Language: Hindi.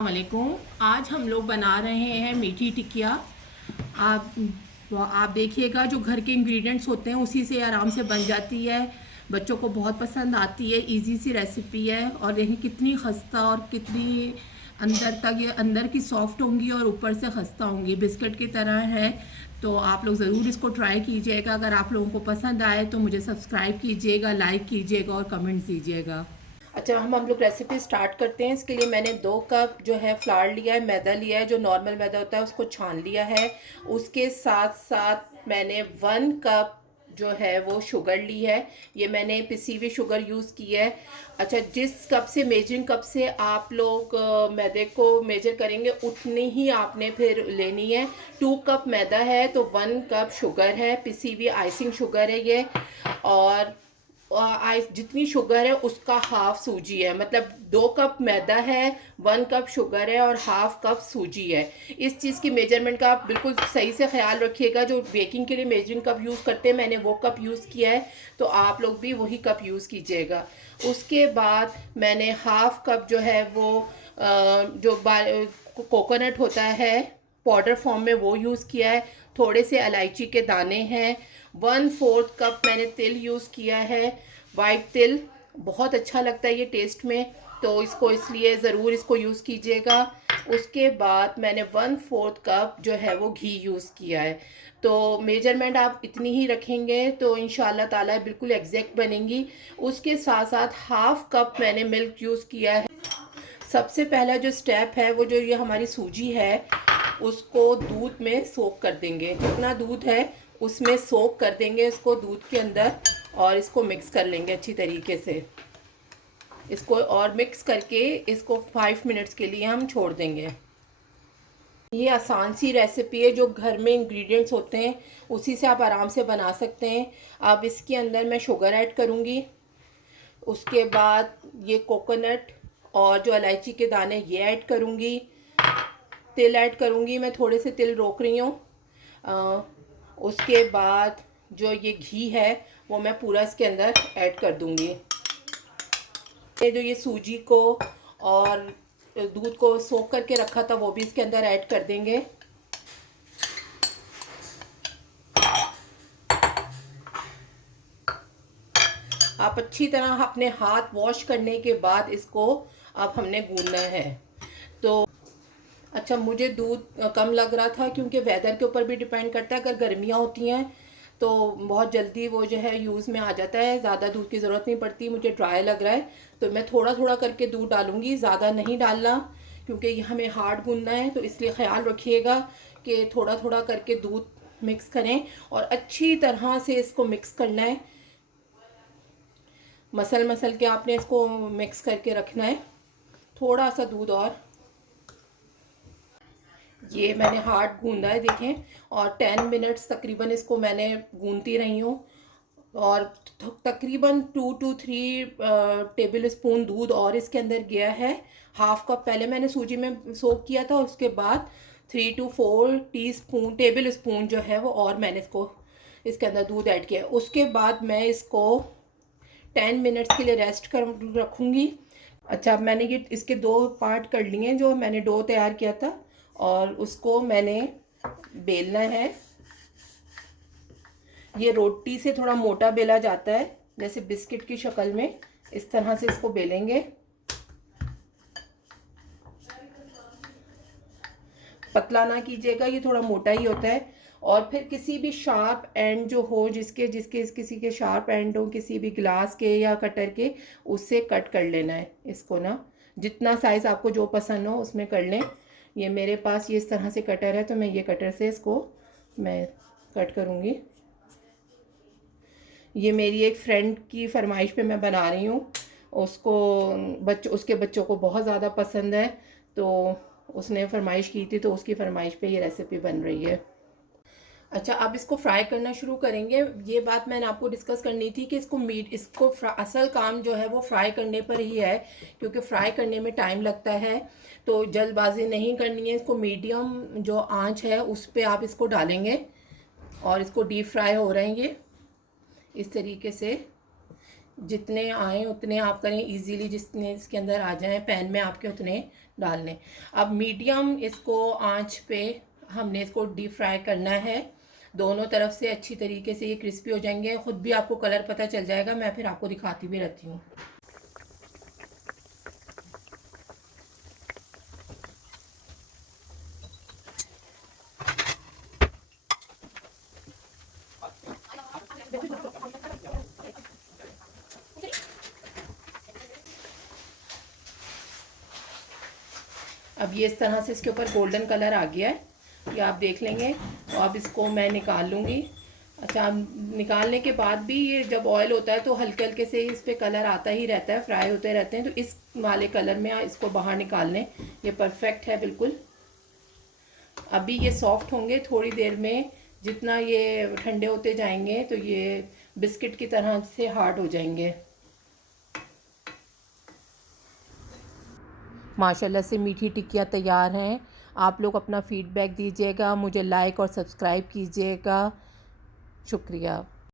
वालेकुम। आज हम लोग बना रहे हैं मीठी टिकिया। आप आप देखिएगा, जो घर के इंग्रेडिएंट्स होते हैं उसी से आराम से बन जाती है। बच्चों को बहुत पसंद आती है, इजी सी रेसिपी है। और देखिए कितनी खस्ता और कितनी अंदर तक, ये अंदर की सॉफ्ट होंगी और ऊपर से खस्ता होंगी, बिस्किट की तरह है। तो आप लोग ज़रूर इसको ट्राई कीजिएगा। अगर आप लोगों को पसंद आए तो मुझे सब्सक्राइब कीजिएगा, लाइक कीजिएगा और कमेंट दीजिएगा। अच्छा, हम लोग रेसिपी स्टार्ट करते हैं। इसके लिए मैंने 2 कप जो है फ्लावर लिया है, मैदा लिया है, जो नॉर्मल मैदा होता है उसको छान लिया है। उसके साथ साथ मैंने 1 कप जो है वो शुगर ली है। ये मैंने पिसी हुई शुगर यूज़ की है। अच्छा, जिस कप से मेजरिंग कप से आप लोग मैदे को मेजर करेंगे उतनी ही आपने फिर लेनी है। 2 कप मैदा है तो 1 कप शुगर है, पिसी हुई आइसिंग शुगर है ये। और आइस जितनी शुगर है उसका हाफ सूजी है, मतलब 2 कप मैदा है, 1 कप शुगर है और हाफ कप सूजी है। इस चीज़ की मेजरमेंट का आप बिल्कुल सही से ख्याल रखिएगा। जो बेकिंग के लिए मेजरिंग कप यूज़ करते हैं मैंने वो कप यूज़ किया है, तो आप लोग भी वही कप यूज़ कीजिएगा। उसके बाद मैंने हाफ कप जो है वो जो कोकोनट होता है पाउडर फॉर्म में वो यूज़ किया है। थोड़े से इलायची के दाने हैं। 1/4 कप मैंने तिल यूज़ किया है, वाइट तिल। बहुत अच्छा लगता है ये टेस्ट में, तो इसको इसलिए ज़रूर इसको यूज़ कीजिएगा। उसके बाद मैंने 1/4 कप जो है वो घी यूज़ किया है। तो मेजरमेंट आप इतनी ही रखेंगे तो इंशाल्लाह ताला बिल्कुल एग्जैक्ट बनेंगी। उसके साथ साथ हाफ कप मैंने मिल्क यूज़ किया है। सबसे पहला जो स्टेप है वो जो ये हमारी सूजी है उसको दूध में सोक कर देंगे। जितना दूध है उसमें सोक कर देंगे इसको दूध के अंदर, और इसको मिक्स कर लेंगे अच्छी तरीके से। इसको और मिक्स करके इसको 5 मिनट्स के लिए हम छोड़ देंगे। ये आसान सी रेसिपी है, जो घर में इंग्रेडिएंट्स होते हैं उसी से आप आराम से बना सकते हैं। अब इसके अंदर मैं शुगर ऐड करूँगी। उसके बाद ये कोकोनट और जो इलायची के दाने ये ऐड करूँगी। तिल ऐड करूँगी, मैं थोड़े से तिल रोक रही हूँ। उसके बाद जो ये घी है वो मैं पूरा इसके अंदर ऐड कर दूँगी। जो ये सूजी को और दूध को सोख करके रखा था वो भी इसके अंदर ऐड कर देंगे। आप अच्छी तरह अपने हाथ वॉश करने के बाद इसको अब हमने गूंदना है। तो अच्छा, मुझे दूध कम लग रहा था क्योंकि वेदर के ऊपर भी डिपेंड करता है। अगर गर्मियाँ होती हैं तो बहुत जल्दी वो जो है यूज़ में आ जाता है, ज़्यादा दूध की ज़रूरत नहीं पड़ती। मुझे ड्राई लग रहा है तो मैं थोड़ा थोड़ा करके दूध डालूँगी, ज़्यादा नहीं डालना क्योंकि ये हमें हार्ड गूंदना है। तो इसलिए ख्याल रखिएगा कि थोड़ा थोड़ा करके दूध मिक्स करें और अच्छी तरह से इसको मिक्स करना है। मसल मसल के आपने इसको मिक्स करके रखना है। थोड़ा सा दूध और, ये मैंने हार्ड गूंदा है देखें, और 10 मिनट्स तकरीबन इसको मैंने गूंदती रही हूँ। और तकरीबन 2 to 3 टेबल स्पून दूध और इसके अंदर गया है। हाफ कप पहले मैंने सूजी में सोक किया था, उसके बाद 3 to 4 टेबल स्पून जो है वो और मैंने इसको इसके अंदर दूध ऐड किया। उसके बाद मैं इसको 10 मिनट्स के लिए रेस्ट कर रखूँगी। अच्छा, अब मैंने ये इसके 2 पार्ट कर लिए हैं। जो मैंने डो तैयार किया था और उसको मैंने बेलना है। ये रोटी से थोड़ा मोटा बेला जाता है, जैसे बिस्किट की शक्ल में। इस तरह से इसको बेलेंगे। पतला ना कीजिएगा, ये थोड़ा मोटा ही होता है। और फिर किसी भी शार्प एंड जो हो, जिसके जिसके किसी के शार्प एंड हो, किसी भी ग्लास के या कटर के, उससे कट कर लेना है इसको ना। जितना साइज़ आपको जो पसंद हो उसमें कर लें। ये मेरे पास ये इस तरह से कटर है तो मैं ये कटर से इसको मैं कट करूँगी। ये मेरी एक फ्रेंड की फरमाइश पे मैं बना रही हूँ। उसको उसके बच्चों को बहुत ज़्यादा पसंद है, तो उसने फरमाइश की थी तो उसकी फरमाइश पे ये रेसिपी बन रही है। अच्छा, अब इसको फ्राई करना शुरू करेंगे। ये बात मैंने आपको डिस्कस करनी थी कि इसको असल काम जो है वो फ्राई करने पर ही है, क्योंकि फ्राई करने में टाइम लगता है। तो जल्दबाजी नहीं करनी है। इसको मीडियम जो आंच है उस पर आप इसको डालेंगे और इसको डीप फ्राई हो रहेंगे इस तरीके से। जितने आए उतने आप करें इजीली, जितने इसके अंदर आ जाएं पैन में आपके उतने डाल लें। अब मीडियम इसको आंच पे हमने इसको डीप फ्राई करना है। दोनों तरफ से अच्छी तरीके से ये क्रिस्पी हो जाएंगे, खुद भी आपको कलर पता चल जाएगा, मैं फिर आपको दिखाती भी रहती हूँ। अब ये इस तरह से इसके ऊपर गोल्डन कलर आ गया है, ये आप देख लेंगे। तो अब इसको मैं निकाल लूँगी। अच्छा, निकालने के बाद भी ये जब ऑयल होता है तो हल्के हल्के से इस पे कलर आता ही रहता है, फ्राई होते रहते हैं, तो इस वाले कलर में इसको बाहर निकाल लें। ये परफेक्ट है बिल्कुल। अभी ये सॉफ्ट होंगे, थोड़ी देर में जितना ये ठंडे होते जाएंगे तो ये बिस्किट की तरह से हार्ड हो जाएंगे। माशाल्लाह से मीठी टिक्कियाँ तैयार हैं। आप लोग अपना फ़ीडबैक दीजिएगा, मुझे लाइक और सब्सक्राइब कीजिएगा। शुक्रिया।